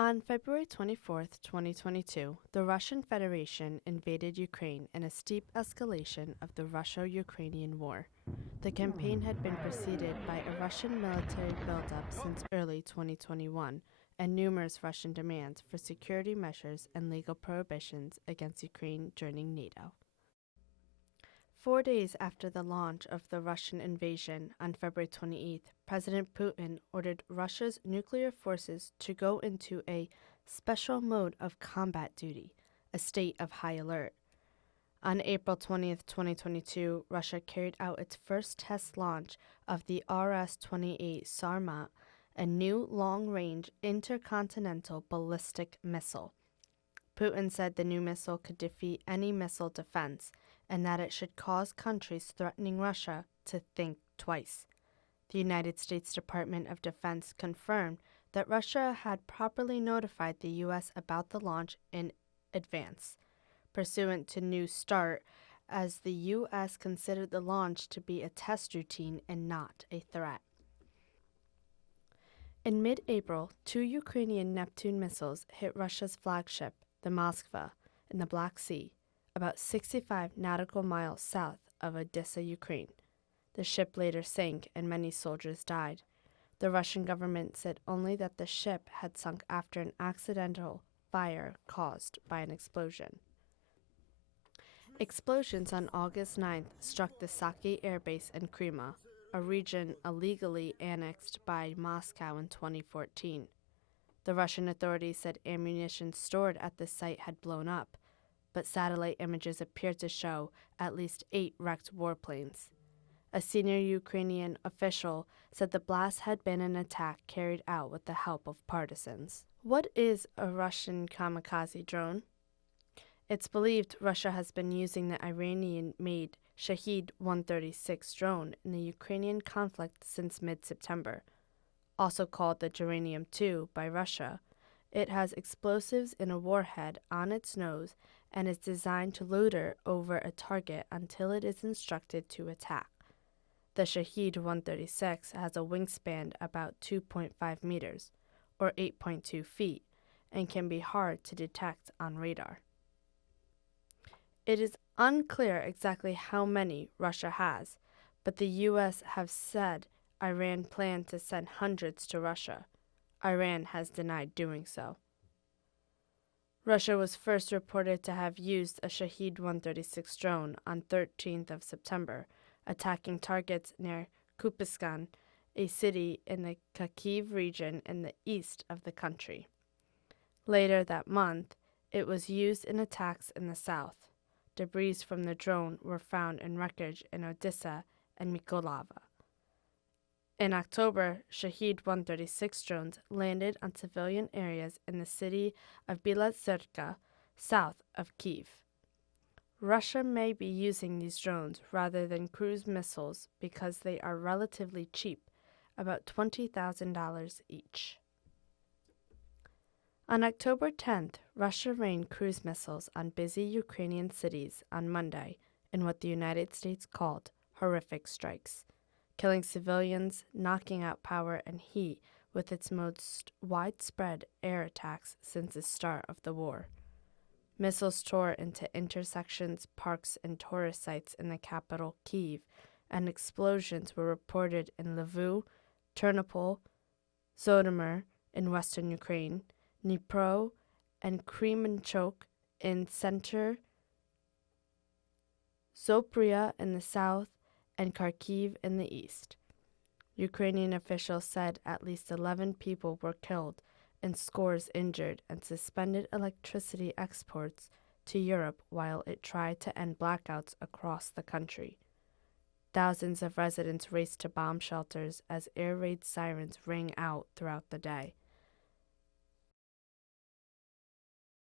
On February 24th, 2022, the Russian Federation invaded Ukraine in a steep escalation of the Russo-Ukrainian War. The campaign had been preceded by a Russian military buildup since early 2021 and numerous Russian demands for security measures and legal prohibitions against Ukraine joining NATO. 4 days after the launch of the Russian invasion on February 28th, President Putin ordered Russia's nuclear forces to go into a special mode of combat duty, a state of high alert. On April 20th, 2022, Russia carried out its first test launch of the RS-28 Sarmat, a new long-range intercontinental ballistic missile. Putin said the new missile could defeat any missile defense and that it should cause countries threatening Russia to think twice. The United States Department of Defense confirmed that Russia had properly notified the U.S. about the launch in advance, pursuant to New START, as the U.S. considered the launch to be a test routine and not a threat. In mid-April, 2 Ukrainian Neptune missiles hit Russia's flagship, the Moskva, in the Black Sea, about 65 nautical miles south of Odessa, Ukraine. The ship later sank and many soldiers died. The Russian government said only that the ship had sunk after an accidental fire caused by an explosion. Explosions on August 9th struck the Saki Air Base in Crimea, a region illegally annexed by Moscow in 2014. The Russian authorities said ammunition stored at the site had blown up, but satellite images appeared to show at least 8 wrecked warplanes. A senior Ukrainian official said the blast had been an attack carried out with the help of partisans. What is a Russian kamikaze drone? It's believed Russia has been using the Iranian-made Shahed-136 drone in the Ukrainian conflict since mid-September. Also called the Geranium-2 by Russia, it has explosives in a warhead on its nose and is designed to loiter over a target until it is instructed to attack. The Shahed-136 has a wingspan about 2.5 meters, or 8.2 feet, and can be hard to detect on radar. It is unclear exactly how many Russia has, but the U.S. have said Iran planned to send hundreds to Russia. Iran has denied doing so. Russia was first reported to have used a Shahed-136 drone on 13th of September, attacking targets near Kupiskan, a city in the Kharkiv region in the east of the country. Later that month, it was used in attacks in the south. Debris from the drone were found in wreckage in Odessa and Mykolaiv. In October, Shahed-136 drones landed on civilian areas in the city of Bilazerka, south of Kyiv. Russia may be using these drones rather than cruise missiles because they are relatively cheap, about $20,000 each. On October 10th, Russia rained cruise missiles on busy Ukrainian cities on Monday in what the United States called horrific strikes, killing civilians, knocking out power and heat with its most widespread air attacks since the start of the war. Missiles tore into intersections, parks, and tourist sites in the capital, Kyiv, and explosions were reported in Lviv, Ternopil, Zhytomyr in western Ukraine, Dnipro, and Kremenchuk in center, Zaporizhzhia in the south, and Kharkiv in the east. Ukrainian officials said at least 11 people were killed and scores injured and suspended electricity exports to Europe while it tried to end blackouts across the country. Thousands of residents raced to bomb shelters as air raid sirens rang out throughout the day.